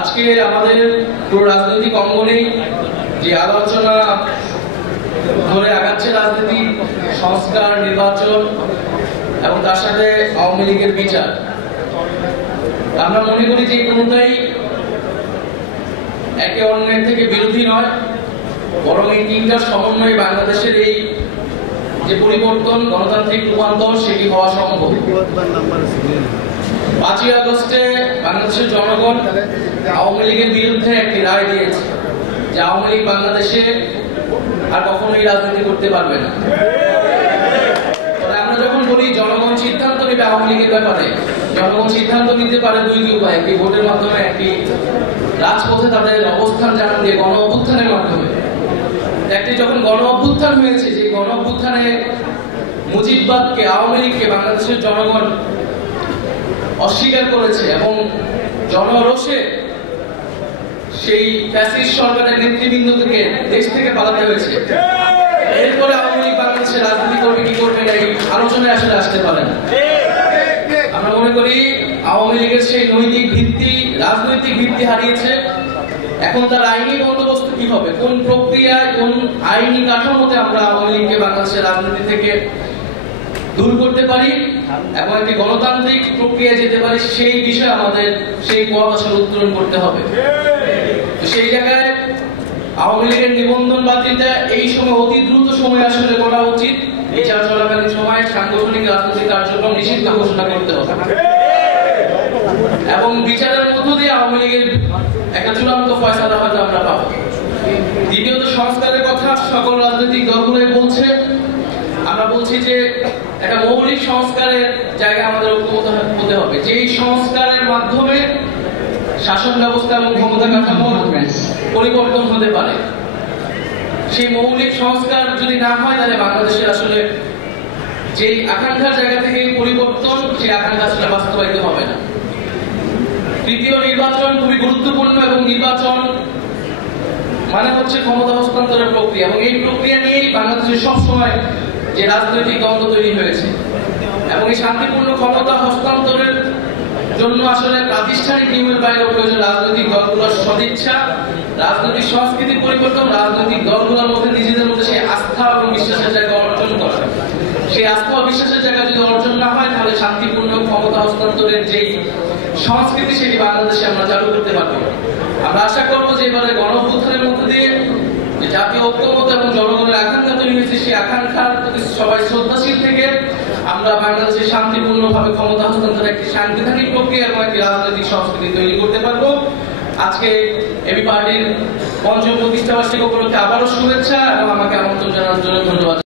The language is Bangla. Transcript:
আজকে আমাদের পুরো রাজনৈতিক অঙ্গনে যে আলোচনা ধরে আগাচ্ছে রাজনীতি, সংস্কার, নির্বাচন এবং তার সাথে আওয়ামী লীগের বিচার, আমরা মনে করি যে কোনোটাই একে অন্যের থেকে বিরোধী নয়, বরং এই তিনটার সমন্বয়ে বাংলাদেশের এই যে পরিবর্তন, গণতান্ত্রিক রূপান্তর, সেটি হওয়া সম্ভব। 5ই আগস্টে বাংলাদেশের জনগণ আওয়ামী লীগের বিরুদ্ধে একটি রায় দিয়েছে যে আওয়ামী লীগ বাংলাদেশে আর কখনোই রাজনীতি করতে পারবে না। আমরা যখন বলি জনগণ সিদ্ধান্ত নেবে আওয়ামী লীগের ব্যাপারে, জনগণ সিদ্ধান্ত নিতে পারে দুই উপায়, একটি ভোটের মাধ্যমে, একটি রাজপথে তাদের অবস্থান জানান দিয়ে গণ অভ্যুত্থানের মাধ্যমে। একটি যখন গণ অভ্যুত্থান হয়েছে, যে গণ অভ্যুত্থানে মুজিববাদকে, আওয়ামী লীগকে বাংলাদেশের জনগণ অস্বীকার করেছে এবং জনরোষে সেই ফ্যাসিস্ট সরকারের নেতৃবৃন্দকে দেশ থেকে পালাতে হয়েছে। এরপরে আওয়ামী লীগ বাংলাদেশে রাজনীতি করবে কি করবে না, এই আলোচনায় আসলে আসতে পারে না। আমরা মনে করি আওয়ামী লীগের সেই নৈতিক ভিত্তি, রাজনৈতিক ভিত্তি হারিয়েছে। এখন তার আইনি বন্দোবস্ত কি হবে, কোন প্রক্রিয়ায়, কোন আইনি কাঠামোতে আমরা আওয়ামী লীগকে বাংলাদেশের রাজনীতি থেকে দূর করতে পারি এবং একটি গণতান্ত্রিক প্রক্রিয়া যেতে পারি, সেই বিষয়ে আমাদের সেই পথ আসলে উত্তোলন করতে হবে। সেই জায়গায় আওয়ামী লীগের নিবন্ধন বাতিলটা এই সময় অতি দ্রুত সময় আসলে করা উচিত। বিচার চলাকালীন সময় সাংগঠনিক রাজনৈতিক কার্যক্রম নিষিদ্ধ ঘোষণা করতে হবে এবং বিচারের মধ্য দিয়ে আওয়ামী লীগের একটা চূড়ান্ত ফয়সালা হয়তো আমরা পাবো। দ্বিতীয়ত, সংস্কারের কথা সকল রাজনৈতিক দলগুলোই বলছে। আমরা বলছি যে একটা মৌলিক সংস্কারের জায়গায় আমাদের ঐক্যবদ্ধ হতে হবে, যেই সংস্কারের মাধ্যমে শাসন ব্যবস্থা এবং ক্ষমতা কাঠামো পরিবর্তন হতে পারে। সেই মৌলিক সংস্কার যদি না হয়, তাহলে বাংলাদেশের আসলে যেই আকাঙ্ক্ষার জায়গা থেকে পরিবর্তন, সেই আকাঙ্ক্ষা আসলে বাস্তবায়িত হবে না। তৃতীয়, নির্বাচন খুবই গুরুত্বপূর্ণ এবং নির্বাচন মানে হচ্ছে ক্ষমতা হস্তান্তরের প্রক্রিয়া এবং এই প্রক্রিয়া নিয়েই বাংলাদেশে সবসময় যে রাজনৈতিক দ্বন্দ্ব তৈরি হয়েছে এবং এই শান্তিপূর্ণ ক্ষমতা হস্তান্তরের জন্য আসলে প্রাতিষ্ঠানিক নিয়মের বাইরে প্রয়োজন রাজনৈতিক দলগুলোর সদিচ্ছা, রাজনৈতিক সংস্কৃতি পরিবর্তন, রাজনৈতিক দলগুলোর মধ্যে নিজেদের মধ্যে সেই আস্থা এবং বিশ্বাসের জায়গা অর্জন করা। সেই আস্থা ও বিশ্বাসের জায়গা যদি অর্জন না হয়, তাহলে শান্তিপূর্ণ ক্ষমতা হস্তান্তরের যেই সংস্কৃতি, সেটি বাংলাদেশে আমরা চালু করতে পারবো। আমরা আশা করবো যে এবারে গণ অভ্যুত্থানের মধ্যে দিয়ে যে জাতীয় ঐক্যমত এবং জনগণের আকাঙ্ক্ষা তৈরি হয়েছে, সেই আকাঙ্ক্ষার প্রতি সবাই শ্রদ্ধাশীল থেকে আমরা বাংলাদেশে শান্তিপূর্ণভাবে ক্ষমতা হস্তান্তরের একটি সাংবিধানিক প্রক্রিয়া এবং একটি রাজনৈতিক সংস্কৃতি তৈরি করতে পারবো। আজকে এবি পার্টির ৫ম প্রতিষ্ঠা বার্ষিকী উপলক্ষে আবারও শুভেচ্ছা এবং আমাকে আমন্ত্রণ জানানোর জন্য ধন্যবাদ।